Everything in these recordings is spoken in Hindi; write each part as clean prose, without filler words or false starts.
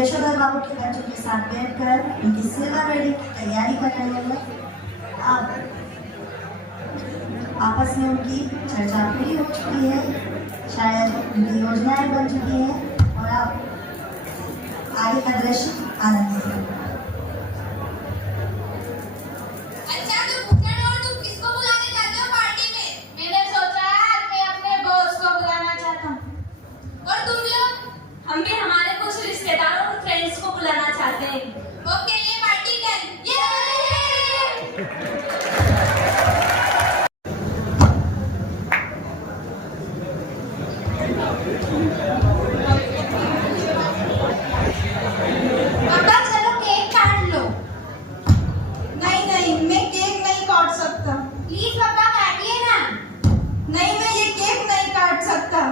यशोधर बाबू के बच्चों के साथ बैठकर उनकी सिल्वर वेडिंग की तैयारी कर रहे हैं। अब आपस में उनकी चर्चा पूरी हो चुकी है, शायद उनकी योजनाएं बन चुकी हैं और अब आगे का दृश्य आनंद है। हम भी हमारे कुछ रिश्तेदारों और फ्रेंड्स को बुलाना चाहते हैं। ओके, ये पार्टी डन। पापा चलो केक काट लो। नहीं, मैं केक नहीं काट सकता। प्लीज पापा काटिए ना। नहीं, मैं ये केक नहीं काट सकता।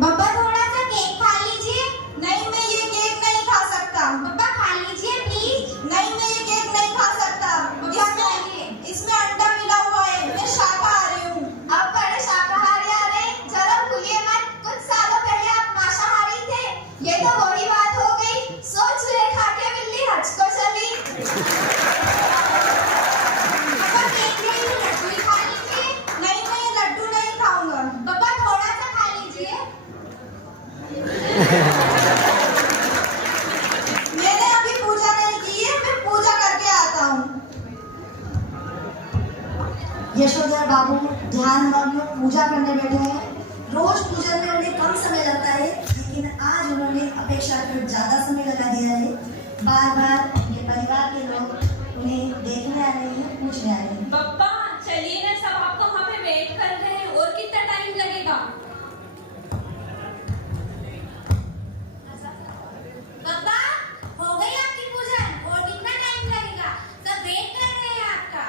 पापा थोड़ा सा केक खा लीजिए। नहीं, मैं ये केक नहीं खा सकता। पापा खा लीजिए प्लीज। नहीं, मैं ये केक नहीं खा सकता। इसमें अंडा मिला हुआ है। मैं शाकाहारी हूँ। अब बड़े शाकाहारी आ रहे, जरा भूलिए मत, कुछ सालों पहले आप मांसाहारी थे। ये तो वही बात हो गई, सोच ले खा के बिल्ली हज को चली। पापा केक नहीं, लड्डू ही खा लीजिए। नहीं, मैं ये लड्डू नहीं खाऊंगा। पापा थोड़ा सा खा लीजिए। मैंने अभी पूजा नहीं की है, मैं पूजा करके आता हूँ। यशोधर बाबू ध्यान मग्न पूजा करने बैठे हैं। रोज पूजन में उन्हें कम समय लगता है, लेकिन आज उन्होंने अपेक्षाकृत ज्यादा समय लगा दिया है। बार बार ये परिवार के लोग उन्हें देखने आ रहे हैं, पूछने आ रहे हैं। पापा चलिए ना, सब आपको वहाँ पे वेट कर रहे हैं। और कितना टाइम लगेगा? पापा हो गई आपकी पूजन, और कितना टाइम लगेगा? सब वेट कर रहे हैं आपका।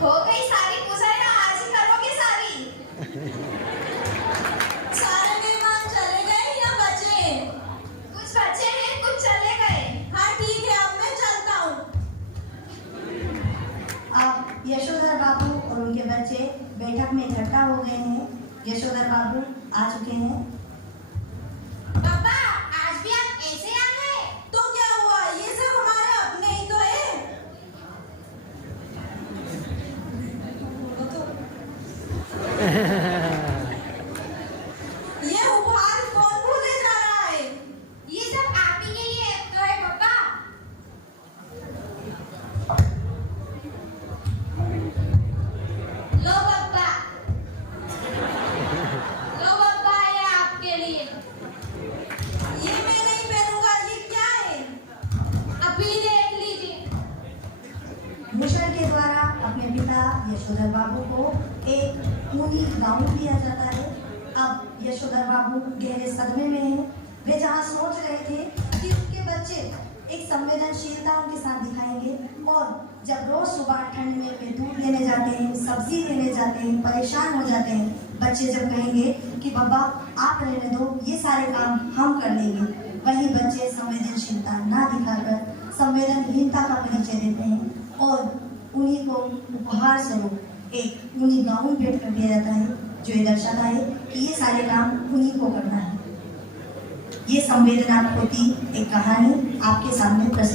हो गई सारी पूजा, या आज ही करोगे सारी? सारे मेहमान चले गए या बचे? कुछ बचे हैं, कुछ चले गए। हाँ ठीक है, अब मैं चलता हूँ। अब यशोधर बाबू और उनके बच्चे बैठक में इकट्ठा हो गए हैं। यशोधर बाबू आ चुके हैं। पापा आज भी आप ऐसे आ गए? तो क्या हुआ, ये सब हमारे अपने ही तो है। ये उपहार कौन भूले जा रहा है? ये सब आप ही के लिए तो है पापा। लो पापा, लो पापा, ये आपके लिए। ये मैं नहीं पहनूंगा। ये क्या है? अभी देख लीजिए। मिशन के द्वारा अपने पिता यशोधर बाबू को एक ऊनी गाउन दिया जाता है। अब यशोधर बाबू गहरे सदमे में हैं। वे जहाँ सोच रहे थे कि उनके बच्चे एक संवेदनशीलता उनके साथ दिखाएंगे, और जब रोज सुबह ठंड में वे दूध लेने जाते हैं, सब्जी लेने जाते हैं, परेशान हो जाते हैं, बच्चे जब कहेंगे कि बाबा आप रहने दो, ये सारे काम हम कर लेंगे, वही बच्चे संवेदनशीलता ना दिखाकर संवेदनहीनता का परिचय देते हैं और उन्हीं को उपहार स्वरूप एक ऊनी गाउन भेंट कर दिया जाता है, जो ये दर्शाता है कि ये सारे काम उन्हीं को करना है। ये संवेदनात्मक एक कहानी आपके सामने प्रस्तुत